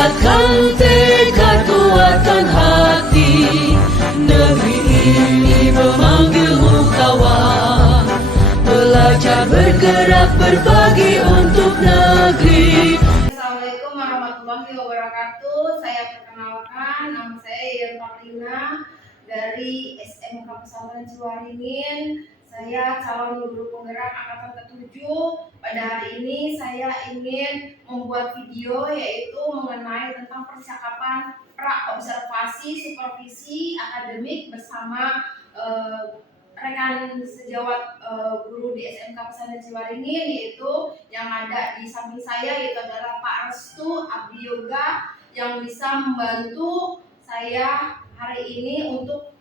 tingkatkan tekad kuatkan hati. Negeri ini memanggilmu kawan, belajar bergerak berbagi untuk negeri. Assalamualaikum warahmatullahi wabarakatuh. Saya perkenalkan, nama saya Yen Paklina dari SMK Pesantren Ciwaringin. Saya calon guru penggerak angkatan ke-7. Pada hari ini saya ingin membuat video yaitu mengenai tentang percakapan pra-observasi supervisi akademik bersama rekan sejawat guru di SMK Pesantren Ciwaringin, yaitu yang ada di samping saya yaitu adalah Pak Restu Abdi Yoga yang bisa membantu saya hari ini untuk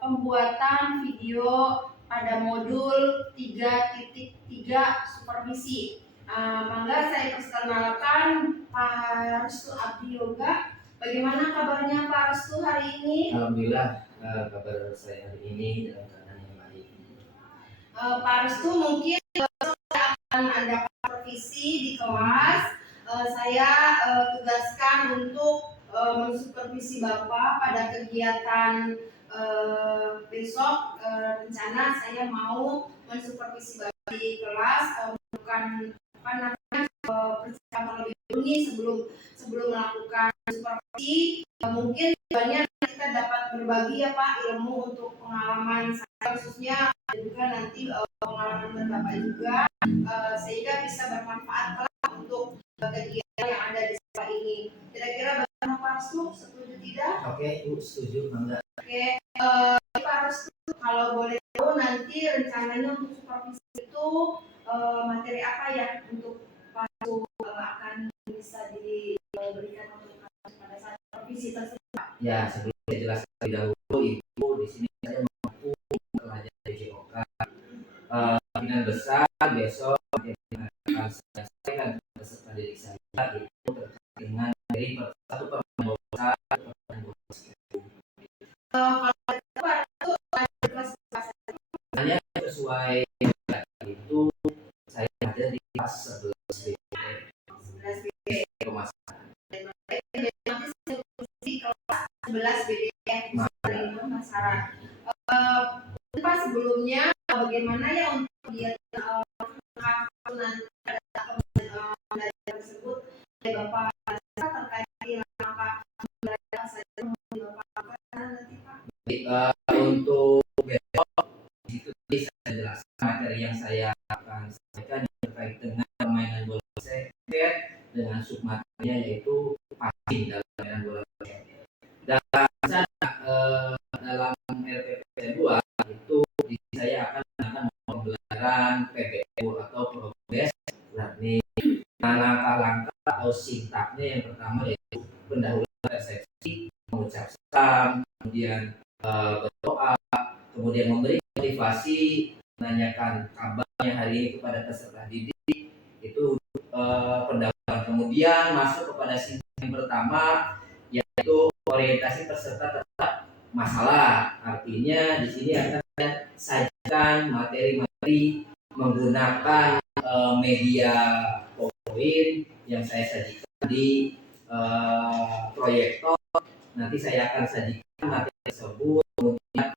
pembuatan video pada modul 3.3 supervisi. Mangga saya perkenalkan Pak Restu Abdi Yoga. Bagaimana kabarnya Pak Restu hari ini? Alhamdulillah, kabar saya hari ini dalam keadaan yang baik. Pak Restu, mungkin akan ada supervisi di kelas. Saya tugaskan untuk mensupervisi Bapak pada kegiatan besok. Rencana saya mau mensupervisi Bapak di kelas, bukan persiapan lebih dulu nih sebelum melakukan supervisi. Mungkin tujuannya kita dapat berbagi ya Pak ilmu untuk pengalaman saya khususnya, dan juga nanti pengalaman Bapak juga, sehingga bisa bermanfaat untuk kegiatan yang ada di sekolah ini. Kira-kira bagaimana Pak Restu? Setuju tidak? Oke, setuju, bangga. Oke, Pak Restu, kalau boleh tahu nanti rencananya untuk supervisi itu materi apa ya untuk Pak Restu akan bisa diberikan untuk pada saat supervisi tersebut? Ya, sebelum saya jelaskan lebih dahulu, Ibu di sini saya mampu mempelajari JOK. Kemungkinan besar besok yang akan saya sampaikan peserta didik saya itu terkait dengan dari satu pertemuan besar ke pertemuan besar. Hanya sesuai itu saya ada di kelas 11 BD pemasaran. 11 BD pemasaran. Pak, sebelumnya bagaimana ya untuk kegiatan nanti pada tersebut dari Bapak terkait dengan langkah belajar saja di Bapak nanti Pak? Untuk besok itu tadi saya jelaskan materi yang saya akan sampaikan yang terkait dengan permainan bola basket dengan submaterinya yaitu passing dalam permainan bola basket. Dan dalam RPP 2 itu saya akan menggunakan pembelajaran PPU atau progress learning. Langkah-langkah atau sintaknya yang pertama yaitu pendahuluan resepsi, mengucap salam, kemudian berdoa, kemudian memberi motivasi, menanyakan kabarnya hari ini kepada peserta didik, itu pendahuluan. Kemudian masuk kepada sintak yang pertama yaitu orientasi peserta terhadap masalah. Artinya di sini akan saya sajikan materi-materi menggunakan media PowerPoint yang saya sajikan di proyektor. Nanti saya akan sajikan materi tersebut, kemudian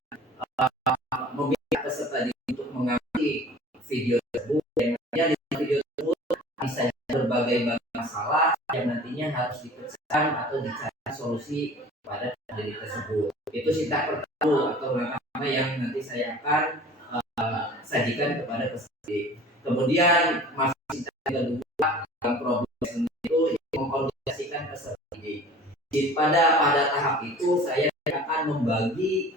meminta peserta untuk mengamati video tersebut, yang nantinya di video tersebut bisa berbagai masalah yang nantinya harus dipecahkan atau dicari solusi pada diri tersebut. Itu sintak pertama atau langkah yang nanti saya akan sajikan kepada peserta. Kemudian masuk sintak kedua dalam problem itu mengorganisasikan peserta didik. Pada tahap itu saya akan membagi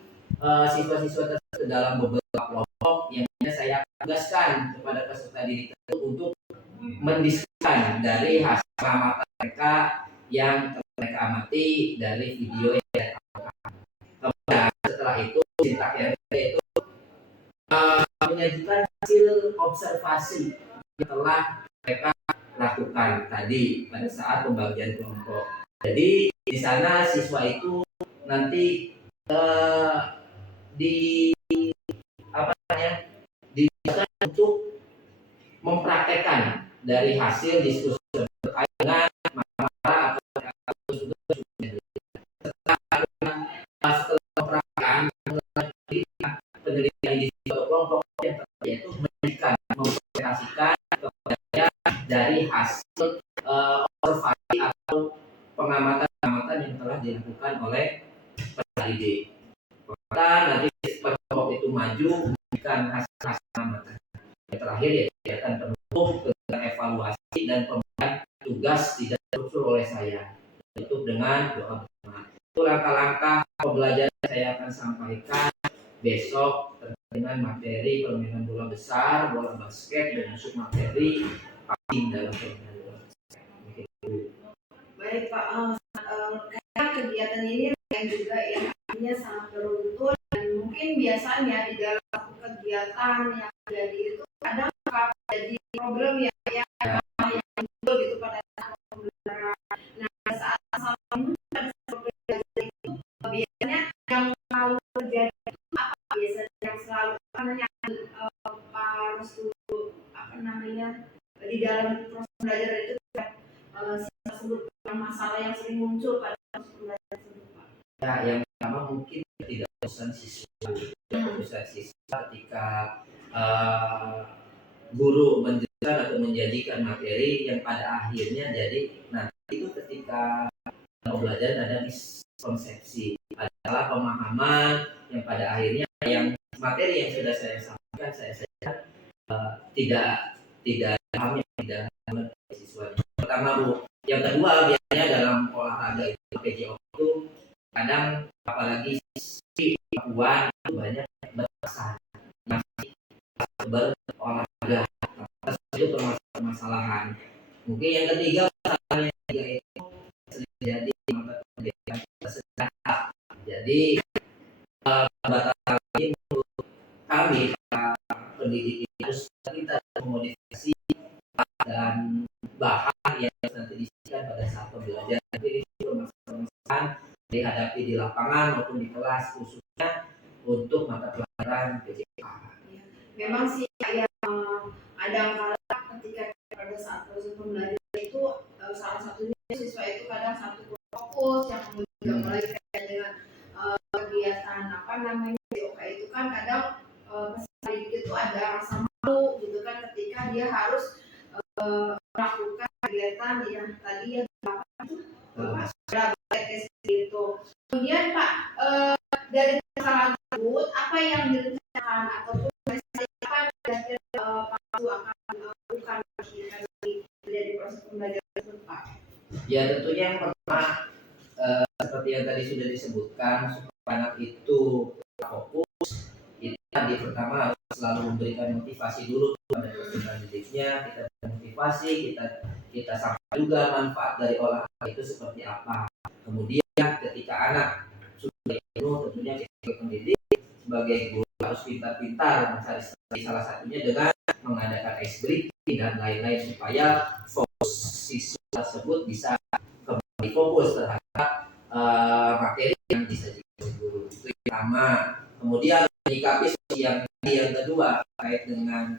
siswa-siswa tersebut dalam beberapa kelompok yang saya tugaskan kepada peserta didik untuk mendiskusikan dari hasil pengamatan mereka yang mereka amati dari video yang saya tampilkan. Kemudian setelah itu sintak yang itu menyajikan hasil observasi yang telah mereka lakukan tadi pada saat pembagian kelompok. Jadi di sana siswa itu nanti dibutuhkan untuk mempraktekkan dari hasil diskusi terkait dengan masalah atau oleh peserta didik. Maka nanti kelompok itu maju memberikan hasil materi. Yang terakhir ya kegiatan penutup, kegiatan evaluasi dan pemberian tugas tidak tersusul oleh saya. Tutup dengan doa bersama. Itu langkah-langkah pembelajaran saya akan sampaikan besok terkait dengan materi permainan bola besar, bola basket, dan submateri passing dalam permainan bola basket. Baik Pak, kayaknya kegiatan ini yang juga yang artinya sangat beruntun dan mungkin biasanya di dalam satu kegiatan yang jadi itu kadang jadi problem yang muncul gitu pada saat pembelajaran. Nah saat masalah muncul pada saat pembelajaran itu biasanya yang selalu terjadi itu apa? Biasanya yang selalu harus apa namanya di dalam proses belajar itu tersebut masalah yang sering muncul pada proses pembelajaran tersebut Pak. Ya, yang pertama mungkin tidak bosan siswa ketika guru menjelaskan atau menjanjikan materi yang pada akhirnya jadi nanti itu ketika pembelajaran ada miskonsepsi, adalah pemahaman yang pada akhirnya yang materi yang sudah saya sampaikan saya tidak paham, tidak mengerti siswanya. Pertama Bu, yang kedua biasanya dalam olahraga itu PJO itu kadang apalagi si Puan itu banyak berkesan masih berolahraga, itu permasalahan. Mungkin yang ketiga masalahnya itu jadi mata pendidikan sejarah. Jadi batasan ini untuk kami pendidik harus kita memodifikasi dan bahan yang nanti disiapkan pada saat pembelajaran. Jadi permasalahan dihadapi di lapangan maupun di kelas khususnya untuk mata pelajaran PJK. Memang sih yang ada kala ketika pada saat proses pembelajaran itu salah satunya siswa itu kadang satu fokus yang kemudian mulai kaitan dengan kegiatan apa namanya PJK itu kan kadang peserta didik itu ada rasa malu gitu kan ketika dia harus melakukan kegiatan yang tadi yang itu. Kemudian Pak, dari kesalahan tersebut apa yang direncanakan ataupun apa yang Pak akan lakukan dari proses pembelajaran tersebut Pak? Ya tentunya yang pertama seperti yang tadi sudah disebutkan, supaya anak itu fokus, itu tadi pertama harus selalu memberikan motivasi dulu pada peserta didiknya. Kita berikan motivasi, kita sampaikan juga manfaat dari olahraga itu seperti apa. Kemudian ketika anak sudah penuh, tentunya sebagai pendidik, sebagai guru harus pintar-pintar mencari salah satunya dengan mengadakan ice breaking dan lain-lain supaya fokus siswa tersebut bisa kembali fokus terhadap materi yang disajikan guru. Itu yang pertama. Kemudian menyikapi yang kedua terkait dengan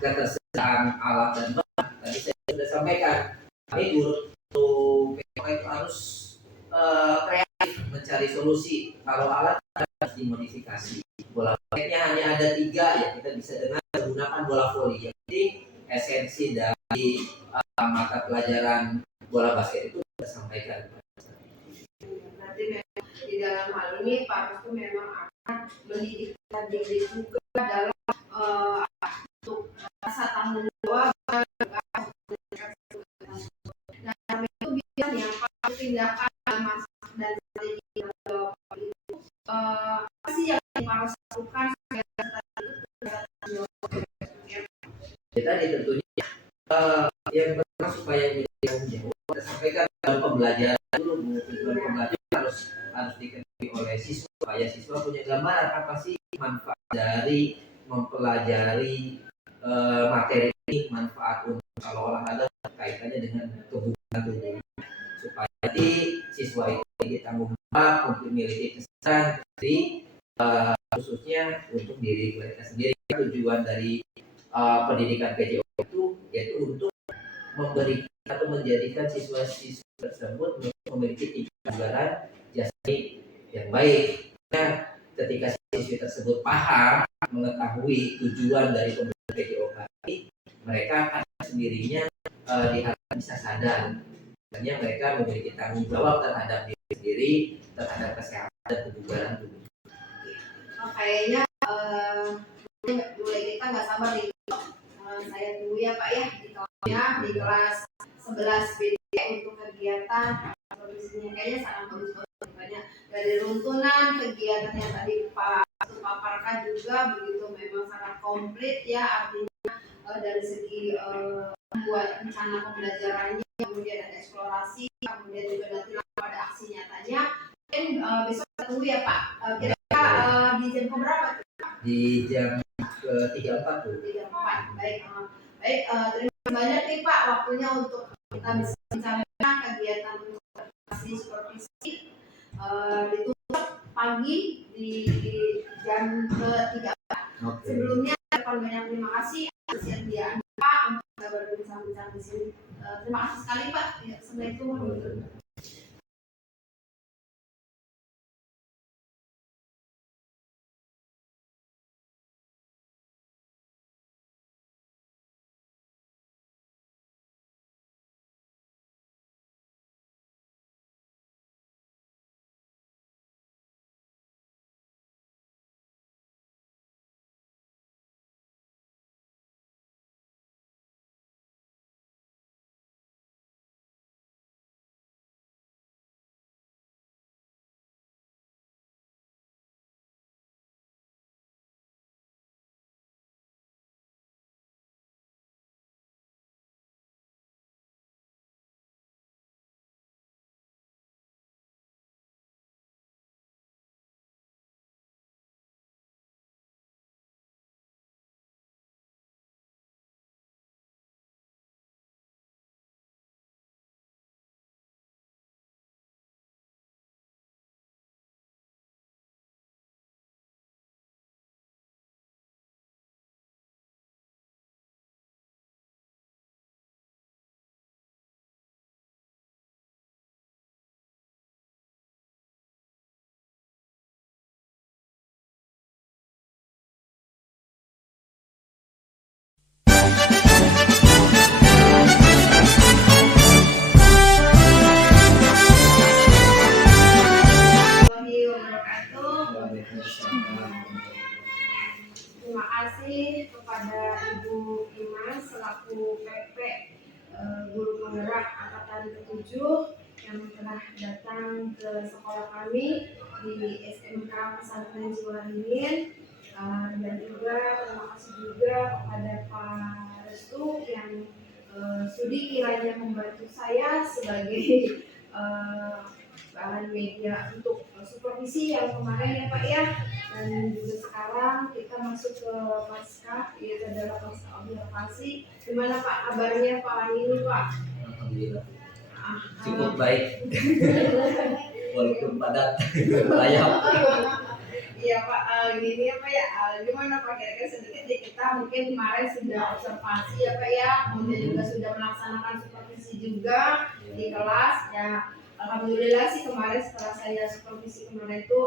ketersediaan alat dan bahan. Tadi saya sudah sampaikan, kami guru itu harus kreatif mencari solusi. Kalau alat harus dimodifikasi. Bola basketnya hanya ada 3, ya kita bisa dengan menggunakan bola voli. Jadi esensi dari mata pelajaran bola basket itu kita sampaikan. Nanti memang di dalam hal ini Pak Restu memang akan mendidik juga dalam untuk rasa tanggung jawab. Nah, itu biasanya Pak tindakan dan strategi jawab itu apa sih yang harus lakukan Ya tadi tentunya yang pertama supaya menjadi tanggung jawab kita sampaikan dalam pembelajaran dulu. Tujuan pembelajaran harus diketahui oleh siswa supaya siswa punya gambaran apa sih manfaat dari mempelajari materi ini, manfaat untuk kalau olahraga kaitannya dengan kebugaran tubuh, supaya nanti siswa itu ditanggung jawab untuk memiliki kesan dari khususnya untuk diri mereka sendiri. Tujuan dari pendidikan PJO itu yaitu untuk memberikan atau menjadikan siswa-siswa tersebut memiliki tingkat kebugaran jasmani yang baik. Nah, ketika siswa tersebut paham mengetahui tujuan dari pembelajaran PJO tadi, mereka akan sendirinya diharapkan bisa sadar. Artinya mereka memiliki tanggung jawab terhadap diri sendiri terhadap kesehatan dan kebugaran tubuh. Kayaknya mulai kita nggak sabar nih. Saya tunggu ya Pak ya di kelasnya di kelas 11 BD untuk kegiatan produksinya kayaknya sangat bagus-bagus banyak dari runtunan kegiatan yang tadi Pak paparkan juga begitu memang sangat komplit ya artinya dari segi membuat rencana pembelajarannya kemudian ada eksplorasi kemudian juga nanti ada aksi nyatanya mungkin besok kita tunggu ya Pak kira-kira di jam berapa? Di jam ke-34 tuh. 34. Baik. Baik, terima kasih banyak nih Pak waktunya untuk kita bisa bicara kegiatan organisasi supervisi ditunggu pagi di jam ke-34. Oke. Sebelumnya banyak terima kasih atas kesediaan Pak untuk kita berbincang-bincang di sini. Terima kasih sekali Pak. Assalamualaikum warahmatullahi wabarakatuh. Terima kasih kepada Ibu Imas selaku PP Guru Penggerak Angkatan ke-7 yang telah datang ke sekolah kami di SMK Pesantren Jiwaringin dan juga terima kasih juga kepada Pak Restu yang sudi kiranya membantu saya sebagai bahan media untuk supervisi yang kemarin ya Pak ya dan juga sekarang kita masuk ke pasca yaitu adalah pasca observasi. Gimana Pak kabarnya Pak hari ini Pak? Alhamdulillah cukup baik walaupun padat layap. Iya Pak, gini ya Pak ya, gimana Pak kira-kira sedikit di kita mungkin kemarin sudah observasi ya Pak ya, kemudian juga sudah melaksanakan supervisi juga di kelas ya. Alhamdulillah sih kemarin setelah saya supervisi kemarin itu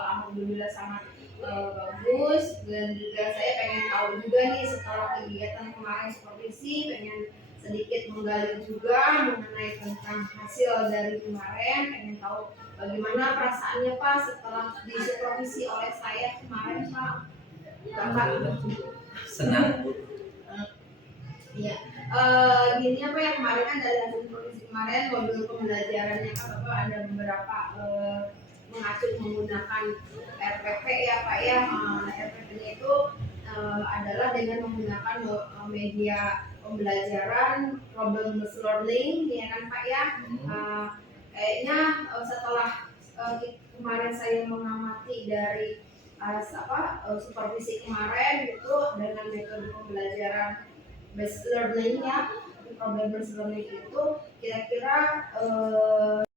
alhamdulillah sangat bagus dan juga saya pengen tahu juga nih setelah kegiatan kemarin supervisi pengen sedikit menggali juga mengenai tentang hasil dari kemarin pengen tahu bagaimana perasaannya Pak setelah disupervisi oleh saya kemarin Pak. Bapak Senang Bu. Iya. Gini apa ya kemarin kan dari hasil supervisi kemarin modul pembelajarannya kan Bapak ada beberapa mengacu menggunakan RPP ya Pak ya. RPP-nya itu adalah dengan menggunakan media pembelajaran problem based learning ya kan Pak ya. Kayaknya setelah kemarin saya mengamati dari supervisi kemarin itu dengan metode pembelajaran based learning ya problem based learning itu kira-kira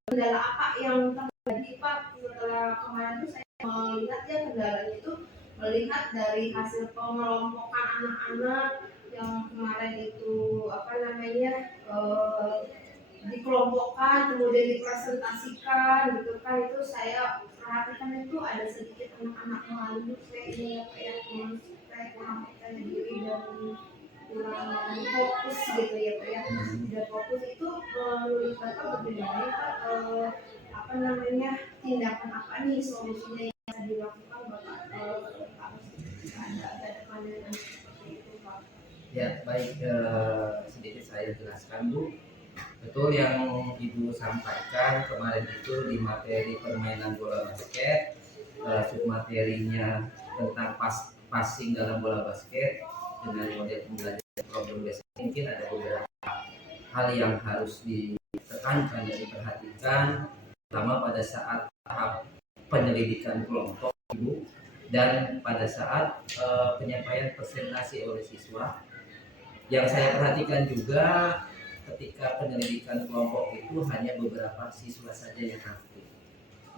kendala apa yang terjadi Pak setelah kemarin itu saya melihat ya kendalanya itu melihat dari hasil pengelompokan anak-anak yang kemarin itu dikelompokkan kemudian dipresentasikan gitu kan itu saya perhatikan itu ada sedikit anak-anak malu kayaknya kayak kurang percaya diri dan kurang fokus gitu ya Pak ya tidak fokus itu menurut Bapak bagaimana Pak tindakan apa nih solusinya yang bisa dilakukan Bapak kalau harus ada pandangan seperti itu Pak? Ya, baik, sedikit saya jelaskan Bu. Betul yang Ibu sampaikan kemarin itu di materi permainan bola basket, submaterinya tentang passing dalam bola basket dengan model pembelajaran problem based, mungkin ada beberapa hal yang harus ditekankan dan diperhatikan, terutama pada saat tahap penyelidikan kelompok Ibu dan pada saat penyampaian presentasi oleh siswa. Yang saya perhatikan juga ketika penyelidikan kelompok itu hanya beberapa siswa saja yang aktif.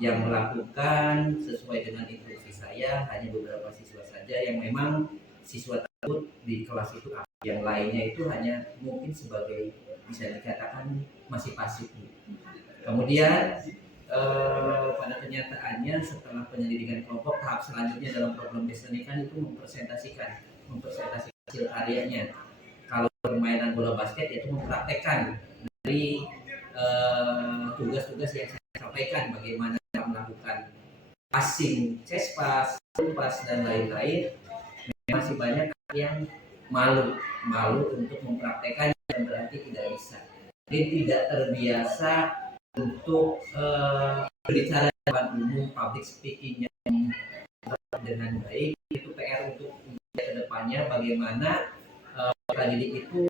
Yang melakukan sesuai dengan instruksi saya hanya beberapa siswa saja yang memang siswa tersebut di kelas itu aktif. Yang lainnya itu hanya mungkin sebagai bisa dikatakan masih pasif. Kemudian pada kenyataannya setelah penyelidikan kelompok tahap selanjutnya dalam problem based learning kan itu mempresentasikan hasil karyanya. Kalau permainan bola basket yaitu mempraktekkan dari tugas-tugas yang saya sampaikan, bagaimana melakukan passing, chest pass, pass dan lain-lain. Masih banyak yang malu untuk mempraktekkan dan berarti tidak bisa. Jadi tidak terbiasa untuk berbicara di depan umum, public speaking yang dengan baik. Itu PR untuk kedepannya bagaimana didik itu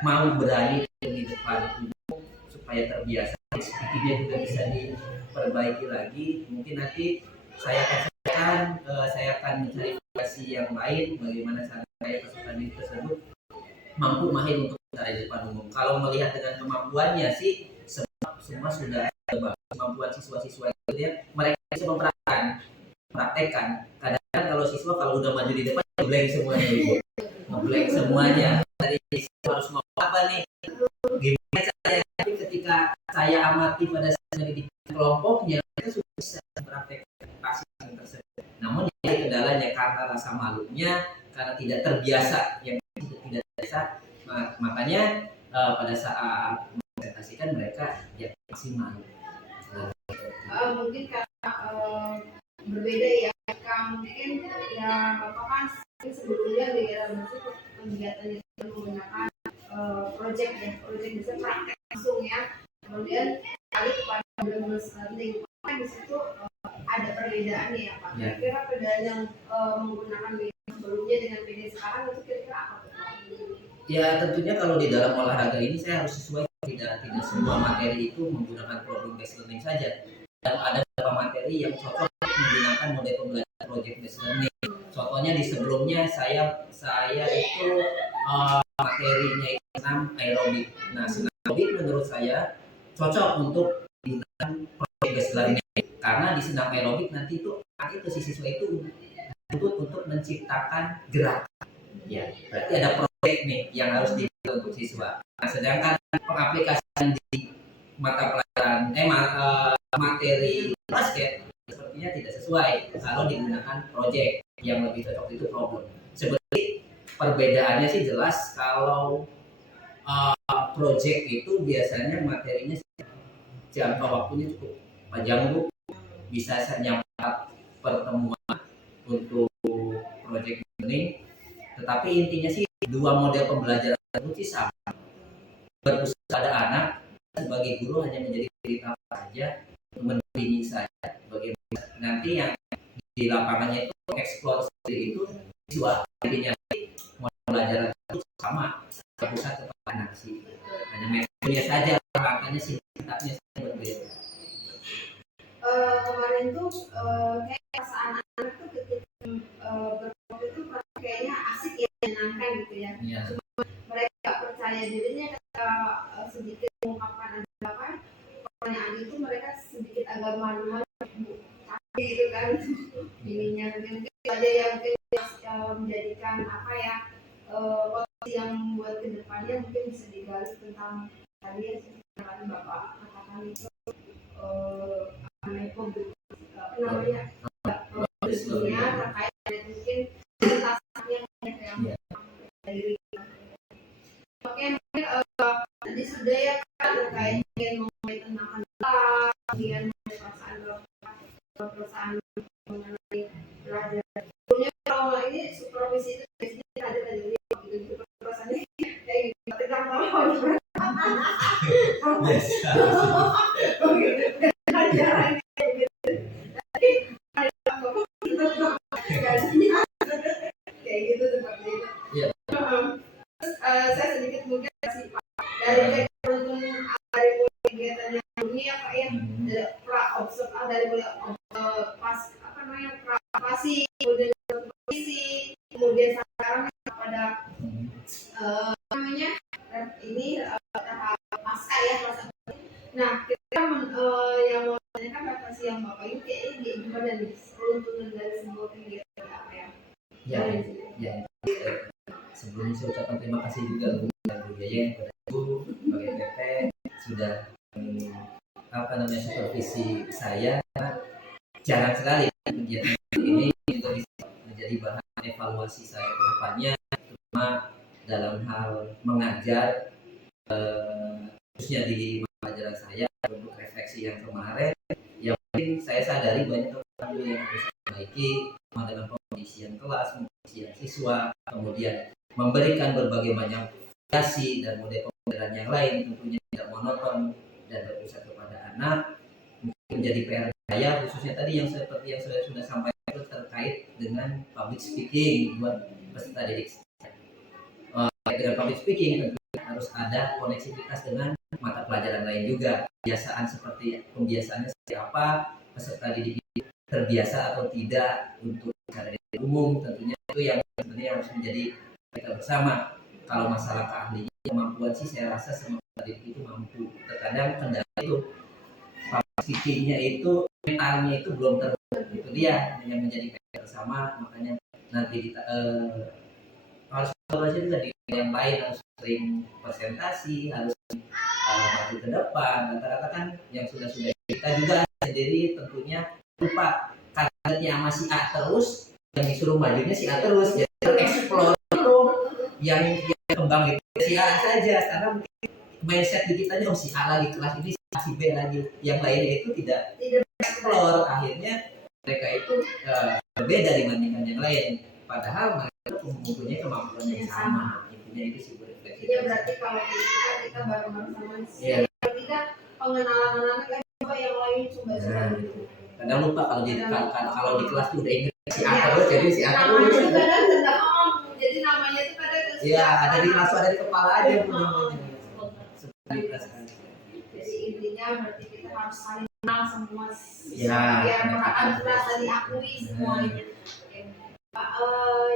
mau berani di depan umum supaya terbiasa. Speakingnya juga bisa diperbaiki lagi. Mungkin nanti saya akan mencari variasi yang lain bagaimana saya peserta didik tersebut mampu mahir untuk bicara di depan umum. Kalau melihat dengan kemampuannya sih semua sudah bagus. Kemampuan siswa-siswa itu ya mereka bisa mempraktekkan. Kadang-kadang kalau siswa kalau udah maju di depan blank semuanya Ibu. Ngeblank semuanya. Tadi harus ngomong apa nih? Gimana caranya? Tapi ketika saya amati pada saat di kelompoknya mereka sudah bisa mempraktekkan pasif tersebut. Namun ya kendalanya karena rasa malunya, karena tidak terbiasa yang tidak biasa, makanya pada saat presentasikan mereka ya masih malu. Mungkin karena berbeda ya, mungkin ya Bapak kan sebelumnya di dalam kegiatan itu menggunakan project bisa praktek langsung ya. Kemudian kali kepada benar-benar learning kan di situ ada perbedaan ya Pak. Kira-kira perbedaan yang menggunakan media sebelumnya dengan media sekarang itu kira-kira apa Pak? Ya tentunya kalau di dalam olahraga ini saya harus sesuai, tidak semua materi itu menggunakan problem based learning saja. Dan ada beberapa materi yang cocok menggunakan model pembelajaran project based learning. Contohnya di sebelumnya saya itu materinya itu senam aerobik. Nah, senam aerobik menurut saya cocok untuk digunakan project based learning karena di senam aerobik nanti itu si siswa itu untuk menciptakan gerakan. Ya, berarti ada proyek nih yang harus dibuat untuk siswa. Nah, sedangkan pengaplikasian di mata pelajaran materi basket sepertinya tidak sesuai kalau digunakan proyek yang lebih cocok itu problem. Seperti perbedaannya sih jelas kalau proyek itu biasanya materinya jangka waktunya cukup panjang Bu, bisa hanya 4 pertemuan untuk proyek ini. Tetapi intinya sih dua model pembelajaran tersebut sih sama. Berpusat pada anak sebagai guru hanya menjadi cerita saja, mendampingi saja. Bagaimana nanti yang di lapangannya itu eksplor seperti itu siswa. Intinya model pembelajaran itu sama, berpusat kepada anak sih. Hanya metodenya saja, makanya sintaknya berbeda. Kemarin tuh kayak perasaan anak tuh ketika berpikir itu kayaknya asik ya, menyenangkan gitu ya. Cuma mereka nggak percaya dirinya ketika sedikit mengungkapkan apa pertanyaan itu mereka sedikit agak malu-malu gitu kan. Ininya mungkin ada yang menjadikan apa ya potensi yang buat kedepannya mungkin bisa digali tentang tadi ya seperti Bapak katakan itu namanya dunia terkait dengan mungkin tasnya yang dari oke mungkin tadi sudah ya terkait dengan mengenai tentang kemudian Jarang gitu. Tapi gajinya kayak gitu seperti itu. Iya. Terus saya sedikit mungkin kasih Pak dari beruntung dari mulai kegiatan yang dunia Pak ya, dari dari mulai pas apa namanya praoperasi, kemudian supervisi, kemudian sekarang pada namanya ini tahap pasca ya masa. Nah kita yang mau tanyakan refleksi yang Bapak ini kayaknya gimana nih peruntungan dari semua kegiatan apa ya? Ya. Sebelumnya saya ucapkan terima kasih juga untuk Bu Yayeng kepada Ibu sebagai PP sudah supervisi saya. Jarang sekali kegiatan ini juga bisa menjadi bahan evaluasi saya ke depannya, terutama dalam hal mengajar, khususnya di pelajaran saya untuk refleksi yang kemarin. Yang mungkin saya sadari banyak hal yang harus saya perbaiki dalam pengisian kelas, pengisian siswa, kemudian memberikan berbagai macam variasi dan model pembelajaran yang lain, tentunya tidak monoton dan berpusat kepada anak. Mungkin menjadi PR saya khususnya tadi yang seperti yang saya sudah sampaikan terkait dengan public speaking buat peserta didik. Dengan public speaking tentunya harus ada koneksivitas dengan mata pelajaran lain juga. Kebiasaan pembiasaannya seperti apa, peserta didik terbiasa atau tidak untuk cara umum, tentunya itu yang sebenarnya harus menjadi kita bersama. Kalau masalah keahlian kemampuan sih saya rasa semua didik itu mampu. Terkadang kendala itu speakingnya itu mentalnya itu belum terbentuk, itu dia yang menjadi PR bersama. Makanya nanti kita harus kolaborasi juga di yang lain, harus sering presentasi, harus maju ke depan. Rata-rata kan yang sudah kita juga sendiri tentunya lupa targetnya masih A terus, yang disuruh majunya si A terus, jadi explore itu yang kembang itu si A saja, karena mungkin mindset di kita si A lagi kelas ini, si B lagi, yang lainnya itu tidak explore. Akhirnya mereka itu berbeda dibandingkan yang lain, padahal mereka mempunyai kemampuan yang sama. Intinya itu sih berefleksi. Ya berarti kalau kita baru-baru sama kita pengenalan anak coba yang lain coba gitu. Kadang lupa kalau di kelas tuh udah ingat si A terus, jadi si A terus. Jadi namanya itu kadang iya, ada di langsung ada di kepala aja punya. Jadi intinya berarti kita harus saling kenal semua biar merasa diakui semuanya.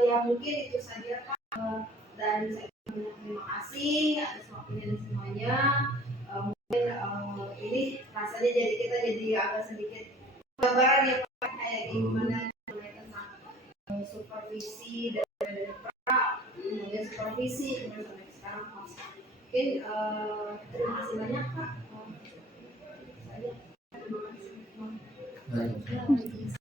Ya mungkin itu saja Pak, dan saya terima kasih atas waktunya dan semuanya. Mungkin ini rasanya kita jadi agak sedikit gambaran ya Pak, kayak gimana tentang supervisi dan kemudian supervisi kemudian sampai sekarang pasca. Mungkin terima kasih banyak Pak. Terima kasih.